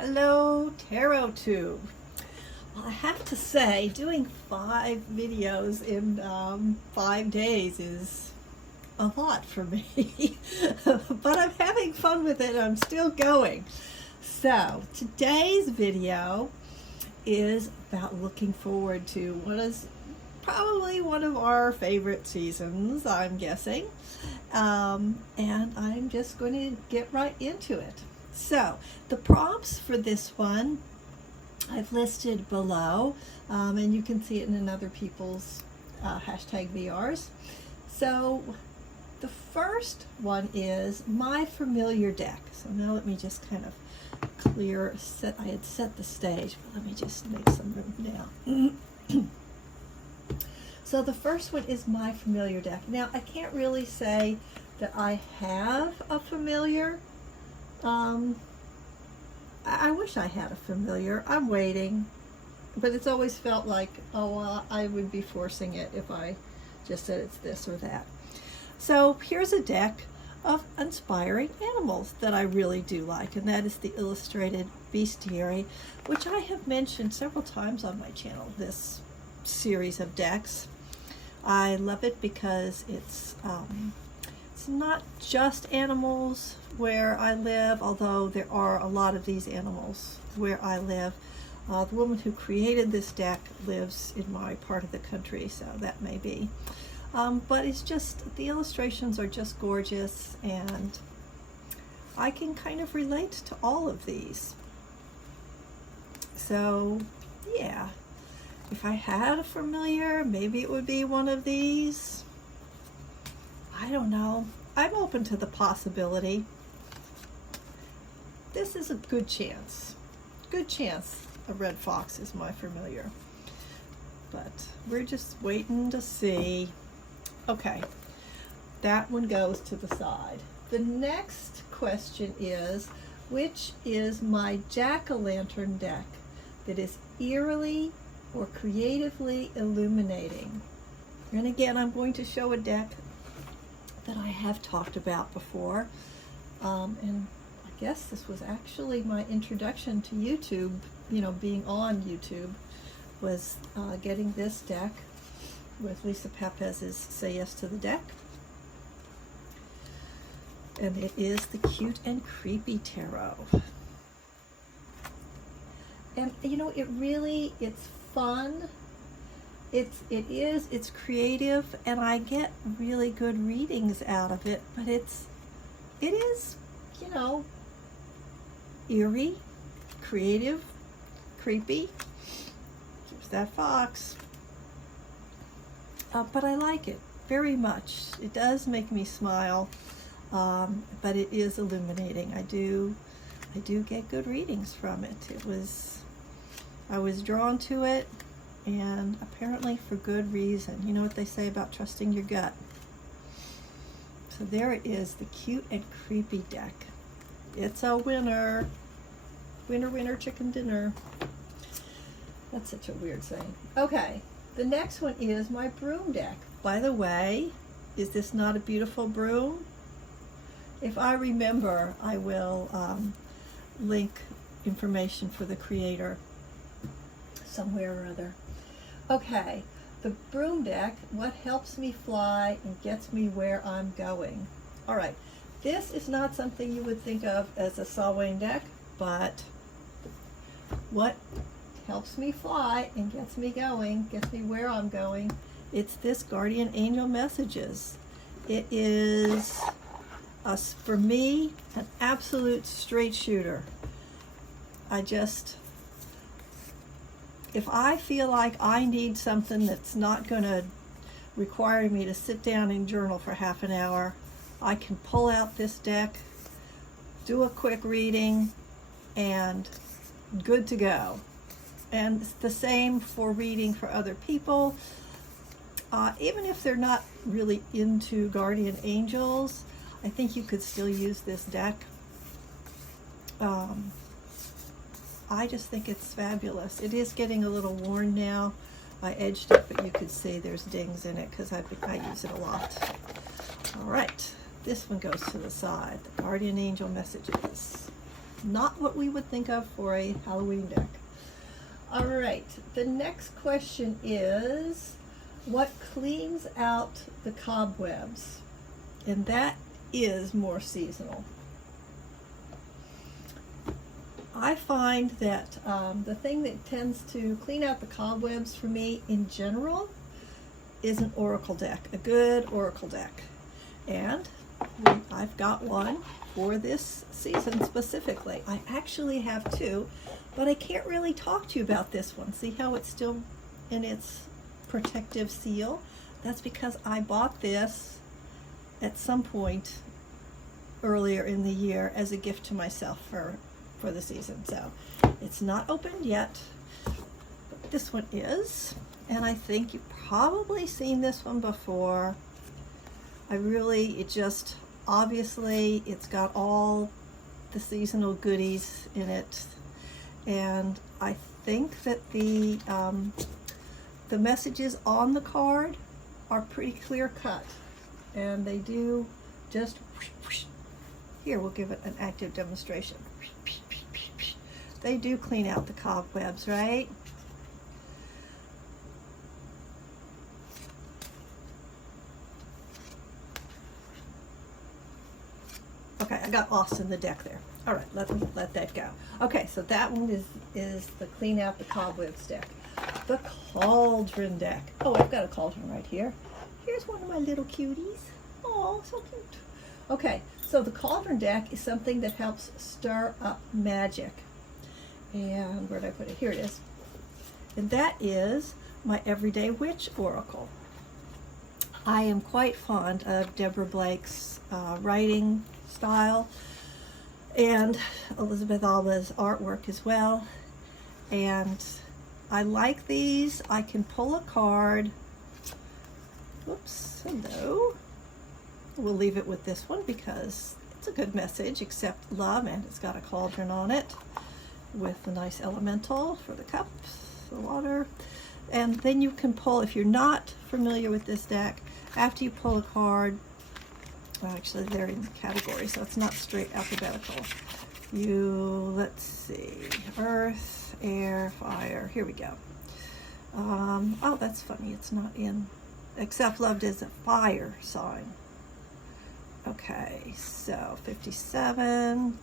Hello, Tarot Tube. Well, I have to say, doing 5 videos in 5 days is a lot for me, but I'm having fun with it. I'm still going. So today's video is about looking forward to what is probably one of our favorite seasons, I'm guessing, and I'm just going to get right into it. So the prompts for this one I've listed below, and you can see it in other people's hashtag VRs. So the first one is my familiar deck. So now let me just kind of I had set the stage, but let me just make some room now. So the first one is my familiar deck. Now I can't really say that I have a familiar. I wish I had a familiar. I'm waiting, but it's always felt like, oh, well, I would be forcing it if I just said it's this or that. So here's a deck of inspiring animals that I really do like, and that is the Illustrated Bestiary, which I have mentioned several times on my channel, this series of decks. I love it because it's not just animals where I live, although there are a lot of these animals where I live. The woman who created this deck lives in my part of the country, so that may be. But it's just, the illustrations are just gorgeous, and I can kind of relate to all of these. So yeah, if I had a familiar, maybe it would be one of these. I don't know. I'm open to the possibility. This is a good chance. Good chance a red fox is my familiar. But we're just waiting to see. Okay, that one goes to the side. The next question is, which is my jack-o'-lantern deck that is eerily or creatively illuminating? And again, I'm going to show a deck that I have talked about before, and I guess this was actually my introduction to YouTube, being on YouTube, was getting this deck with Lisa Papez's Say Yes to the Deck. And it is the Cute and Creepy Tarot. And it's fun. It's creative, and I get really good readings out of it, but it is, eerie, creative, creepy. Keeps that fox. But I like it very much. It does make me smile, but it is illuminating. I do get good readings from it. I was drawn to it, and apparently for good reason. You know what they say about trusting your gut. So there it is, the Cute and Creepy deck. It's a winner. Winner, winner, chicken dinner. That's such a weird saying. Okay, the next one is my Broom deck. By the way, is this not a beautiful broom? If I remember, I will link information for the creator somewhere or other. Okay, the Broom deck, what helps me fly and gets me where I'm going. All right, this is not something you would think of as a Samhain deck, but what helps me fly and gets me going, gets me where I'm going, it's this Guardian Angel Messages. It is, for me, an absolute straight shooter. If I feel like I need something that's not going to require me to sit down and journal for half an hour, I can pull out this deck, do a quick reading, and good to go. And it's the same for reading for other people. Even if they're not really into guardian angels, I think you could still use this deck. I just think it's fabulous. It is getting a little worn now. I edged it, but you could see there's dings in it because I use it a lot. All right, this one goes to the side. The Guardian Angel Messages. not what we would think of for a Halloween deck. All right, the next question is, what cleans out the cobwebs? And that is more seasonal. I find that the thing that tends to clean out the cobwebs for me in general is an oracle deck, a good oracle deck. And I've got one for this season specifically. I actually have two, but I can't really talk to you about this one. See how it's still in its protective seal? That's because I bought this at some point earlier in the year as a gift to myself for the season. So it's not opened yet, but this one is, and I think you've probably seen this one before. Obviously it's got all the seasonal goodies in it, and I think that the messages on the card are pretty clear cut, and they do just whoosh, whoosh. Here, we'll give it an active demonstration. They do clean out the cobwebs, right? Okay, I got lost in the deck there. All right, let that go. Okay, so that one is the clean out the cobwebs deck. The Cauldron deck. Oh, I've got a cauldron right here. Here's one of my little cuties. Oh, so cute. Okay, so the Cauldron deck is something that helps stir up magic. And where did I put it? Here it is. And that is my Everyday Witch Oracle. I am quite fond of Deborah Blake's writing style and Elizabeth Alba's artwork as well. And I like these. I can pull a card. Whoops, hello. We'll leave it with this one because it's a good message, accept love, and it's got a cauldron on it with a nice elemental for the cups, the water. And then you can pull, if you're not familiar with this deck, after you pull a card, well, actually they're in the category, so it's not straight alphabetical. Let's see, earth, air, fire, here we go. Oh, that's funny, it's not in, accept love is a fire sign. Okay, so 57,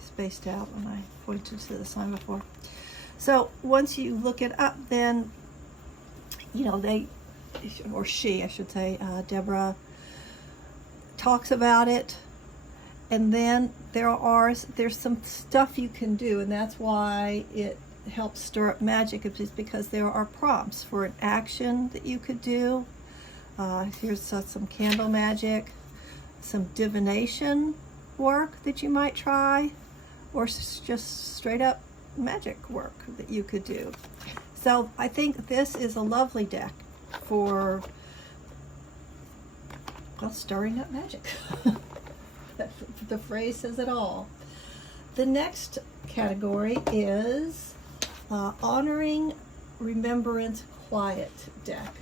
spaced out when I pointed to the sign before. So once you look it up, then, you know, they, or she, I should say, Deborah talks about it. And then there's some stuff you can do, and that's why it helps stir up magic, is because there are prompts for an action that you could do. Here's some candle magic, some divination work that you might try, or just straight up magic work that you could do. So I think this is a lovely deck for, well, stirring up magic. The phrase says it all. The next category is honoring Remembrance quiet deck.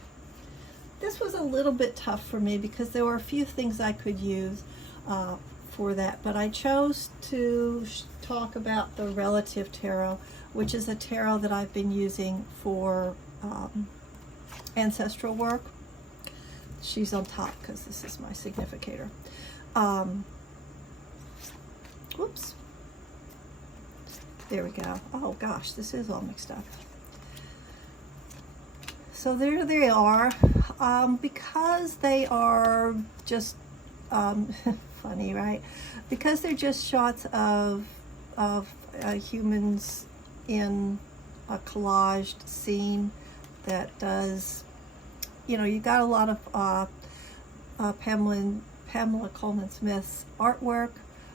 This was a little bit tough for me because there were a few things I could use for that, but I chose to talk about the Relative Tarot, which is a tarot that I've been using for ancestral work. She's on top because this is my significator. Whoops. There we go. Oh gosh, this is all mixed up. So there they are. Because they are just funny, right? Because they're just shots of humans in a collaged scene that does, you know, you got a lot of Pamela Coleman Smith's artwork.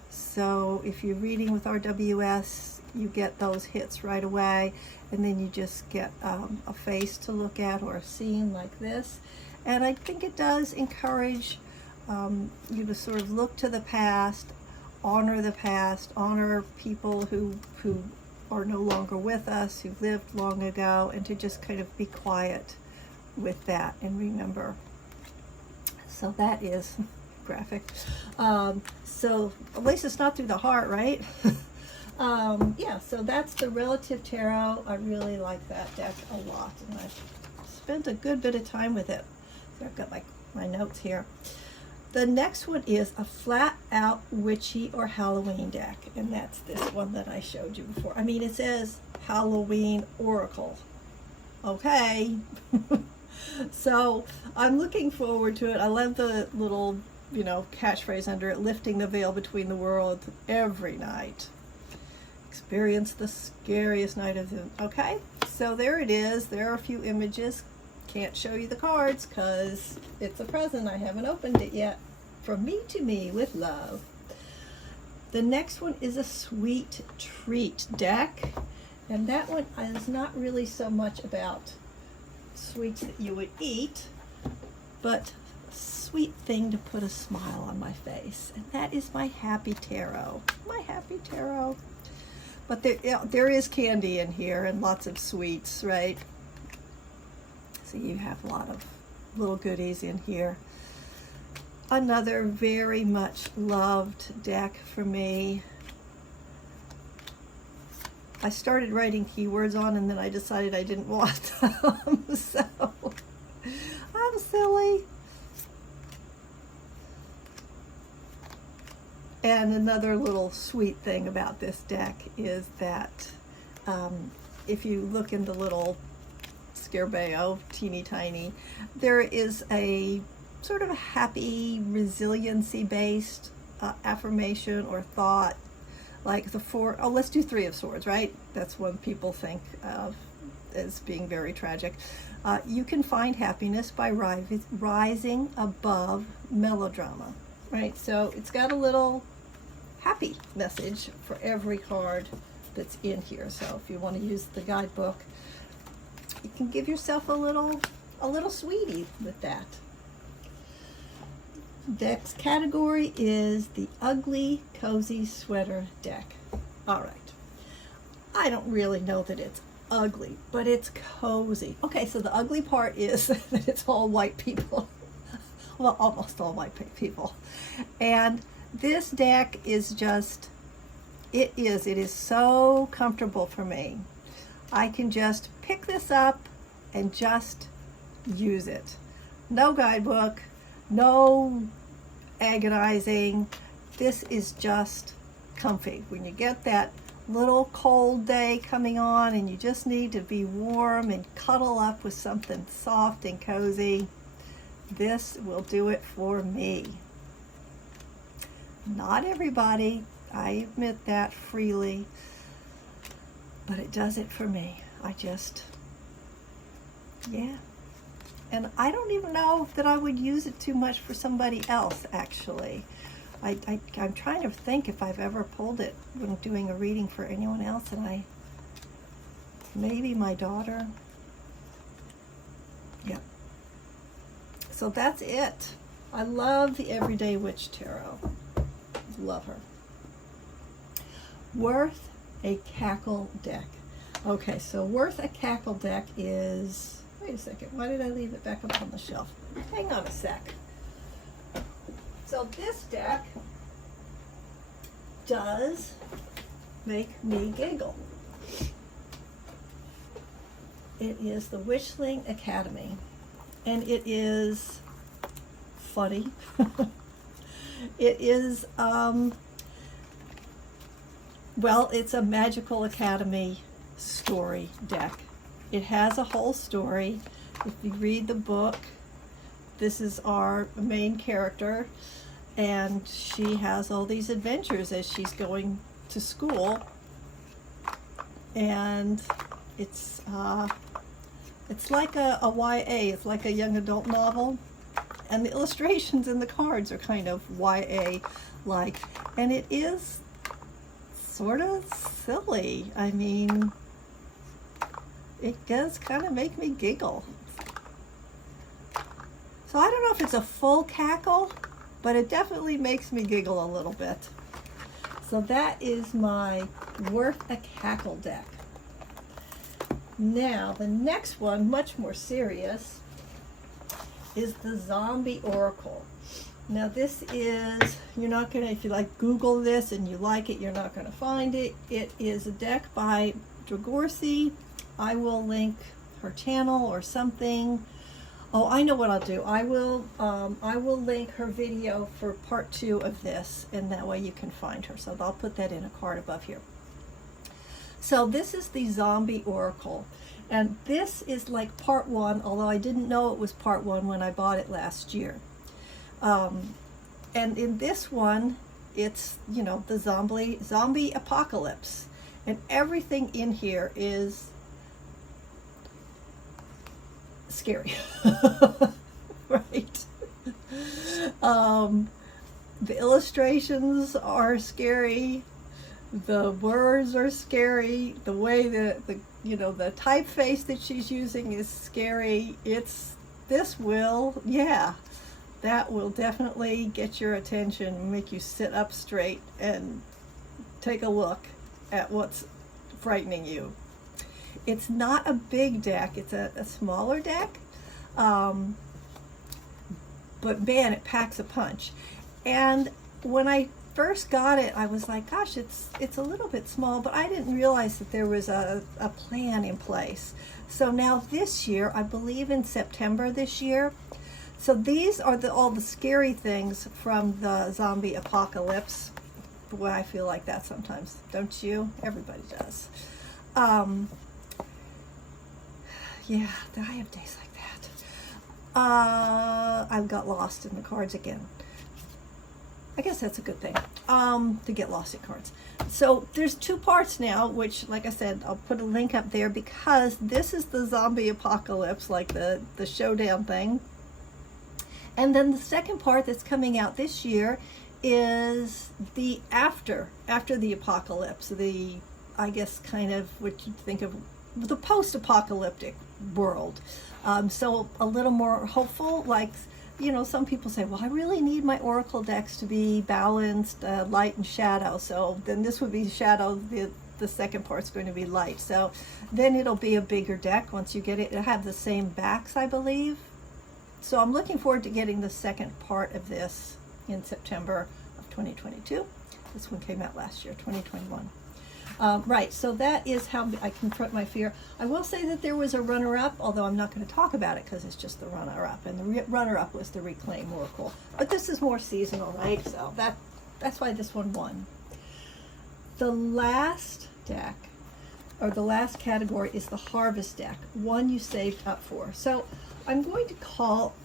So if you're reading with RWS, you get those hits right away, and then you just get a face to look at or a scene like this. And I think it does encourage you to sort of look to the past, honor people who are no longer with us, who lived long ago, and to just kind of be quiet with that and remember. So that is graphic. So at least it's not through the heart, right? Yeah, so that's the Relative Tarot. I really like that deck a lot, and I've spent a good bit of time with it. So I've got my notes here. The next one is a flat out Witchy or Halloween deck, and that's this one that I showed you before. I mean, it says Halloween Oracle. Okay. So I'm looking forward to it. I love the little, you know, catchphrase under it, lifting the veil between the worlds every night. Experience the scariest night of the... Okay, so there it is. There are a few images. Can't show you the cards because it's a present. I haven't opened it yet. From me to me with love. The next one is a Sweet Treat deck, and that one is not really so much about sweets that you would eat, but a sweet thing to put a smile on my face, and that is my Happy Tarot. My Happy Tarot. But there is candy in here and lots of sweets, right? So you have a lot of little goodies in here. Another very much loved deck for me. I started writing keywords on, and then I decided I didn't want them, so I'm silly. And another little sweet thing about this deck is that if you look in the little Scarabeo, teeny tiny, there is a sort of a happy, resiliency-based affirmation or thought, like the four, oh, let's do Three of Swords, right? That's one people think of as being very tragic. You can find happiness by rising above melodrama, right? So it's got a little happy message for every card that's in here. So if you want to use the guidebook, you can give yourself a little sweetie with that. Next category is the Ugly Cozy Sweater deck. All right. I don't really know that it's ugly, but it's cozy. Okay, so the ugly part is that it's all white people. Well, almost all white people. And this deck is just, it is so comfortable for me. I can just pick this up and just use it. No guidebook, no agonizing. This is just comfy. When you get that little cold day coming on and you just need to be warm and cuddle up with something soft and cozy, this will do it for me. Not everybody, I admit that freely, but it does it for me. I just, yeah. And I don't even know that I would use it too much for somebody else, actually. I'm trying to think if I've ever pulled it when doing a reading for anyone else, and maybe my daughter. Yep. So that's it. I love the Everyday Witch Tarot. Love her. Worth a Cackle deck. Okay, so Worth a Cackle deck is, wait a second, why did I leave it back up on the shelf? Hang on a sec. So this deck does make me giggle. It is the Witchling Academy, and it is funny. It is, well, it's a Magical Academy story deck. It has a whole story. If you read the book, this is our main character, and she has all these adventures as she's going to school, and it's like a YA, it's like a young adult novel, and the illustrations and the cards are kind of YA-like, and it is sort of silly. I mean, it does kind of make me giggle. So I don't know if it's a full cackle, but it definitely makes me giggle a little bit. So that is my Worth a Cackle deck. Now, the next one, much more serious, is the Zombie Oracle. Now this is, you're not gonna, if you like Google this and you like it, you're not gonna find it. It is a deck by Dragorsi. I will link her channel or something. Oh, I know what I'll do. I will link her video for part 2 of this, and that way you can find her. So I'll put that in a card above here. So this is the Zombie Oracle, and this is like part 1, although I didn't know it was part 1 when I bought it last year. And in this one, it's, you know, the zombie apocalypse, and everything in here is scary. Right? The illustrations are scary. The words are scary. The way that the typeface that she's using is scary. That will definitely get your attention, make you sit up straight and take a look at what's frightening you. It's not a big deck, it's a smaller deck, but man, it packs a punch. And when I first got it, I was like, gosh, it's a little bit small, but I didn't realize that there was a plan in place. So now this year, I believe in September this year, so these are all the scary things from the zombie apocalypse. Boy, I feel like that sometimes, don't you? Everybody does. Yeah, I have days like that. I've got lost in the cards again. I guess that's a good thing, to get lost in cards. So there's 2 parts now, which, like I said, I'll put a link up there, because this is the zombie apocalypse, like the showdown thing. And then the second part that's coming out this year is the after the apocalypse, I guess kind of what you think of the post-apocalyptic world. So a little more hopeful, like, you know, some people say, well, I really need my oracle decks to be balanced, light and shadow. So then this would be shadow, the second part's going to be light. So then it'll be a bigger deck once you get it. It'll have the same backs, I believe. So I'm looking forward to getting the second part of this in September of 2022. This one came out last year, 2021. Right, so that is how I confront my fear. I will say that there was a runner-up, although I'm not going to talk about it because it's just the runner-up, and the runner-up was the Reclaim Oracle. But this is more seasonal, right? So that's why this one won. The last deck, or the last category, is the Harvest deck, one you saved up for. So I'm going to call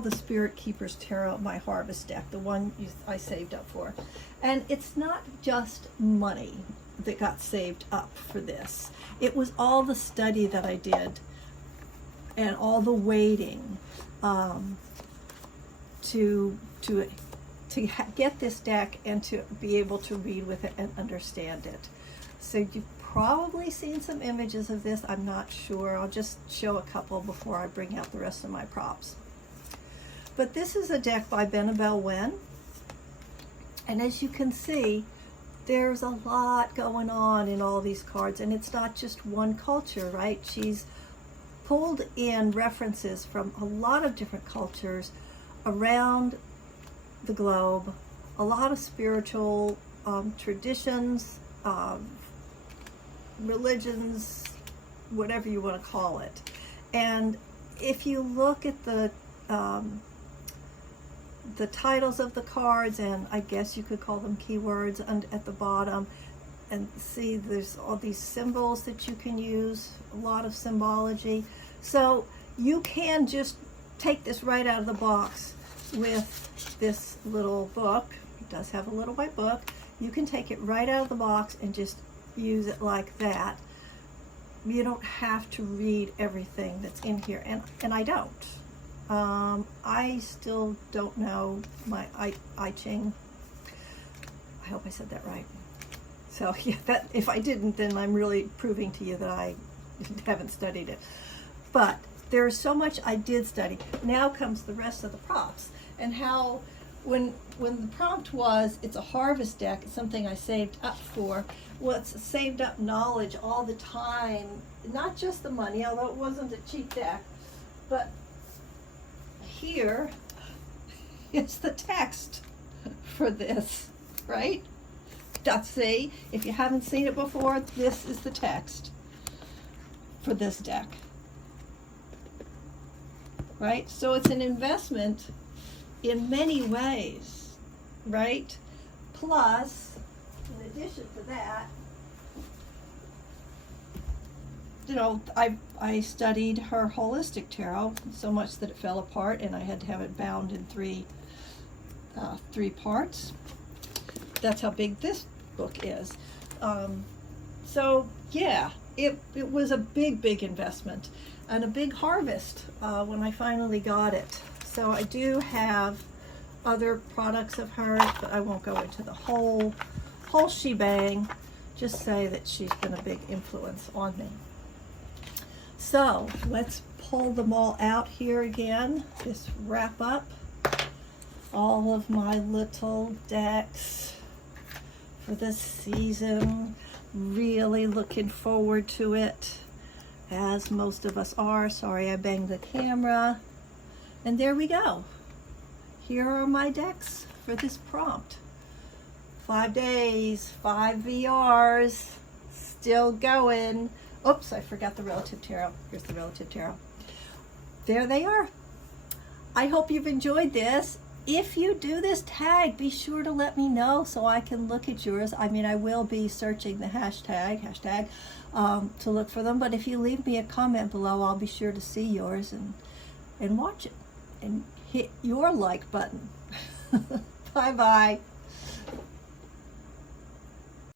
the Spirit Keeper's Tarot my Harvest deck, the one I saved up for. And it's not just money that got saved up for this. It was all the study that I did and all the waiting to get this deck and to be able to read with it and understand it. So you've probably seen some images of this. I'm not sure. I'll just show a couple before I bring out the rest of my props. But this is a deck by Benabel Wen. And as you can see, there's a lot going on in all these cards, and it's not just one culture, right? She's pulled in references from a lot of different cultures around the globe, a lot of spiritual traditions, religions, whatever you want to call it. And if you look at the titles of the cards, and I guess you could call them keywords at the bottom, and see there's all these symbols that you can use, a lot of symbology. So you can just take this right out of the box with this little book. It does have a little white book. You can take it right out of the box and just use it like that. You don't have to read everything that's in here, and I don't. I still don't know my I Ching. I hope I said that right. So yeah, if I didn't, then I'm really proving to you that I haven't studied it. But there's so much I did study. Now comes the rest of the props, and how when the prompt was, it's a harvest deck, it's something I saved up for. Well, it's saved up knowledge all the time, not just the money, although it wasn't a cheap deck, but here is the text for this, right? See, if you haven't seen it before, this is the text for this deck, right? So it's an investment in many ways, right? Plus, in addition to that, you know, I studied her holistic tarot so much that it fell apart, and I had to have it bound in three parts. That's how big this book is. So yeah, it was a big investment and a big harvest when I finally got it. So I do have other products of hers, but I won't go into the whole shebang. Just say that she's been a big influence on me. So let's pull them all out here again. Just wrap up all of my little decks for this season. Really looking forward to it, as most of us are. Sorry I banged the camera. And there we go. Here are my decks for this prompt. 5 days, 5 VRs, still going. Oops, I forgot the relative tarot. Here's the relative tarot. There they are. I hope you've enjoyed this. If you do this tag, be sure to let me know so I can look at yours. I mean, I will be searching the hashtag to look for them, but if you leave me a comment below, I'll be sure to see yours and watch it and hit your like button. Bye-bye.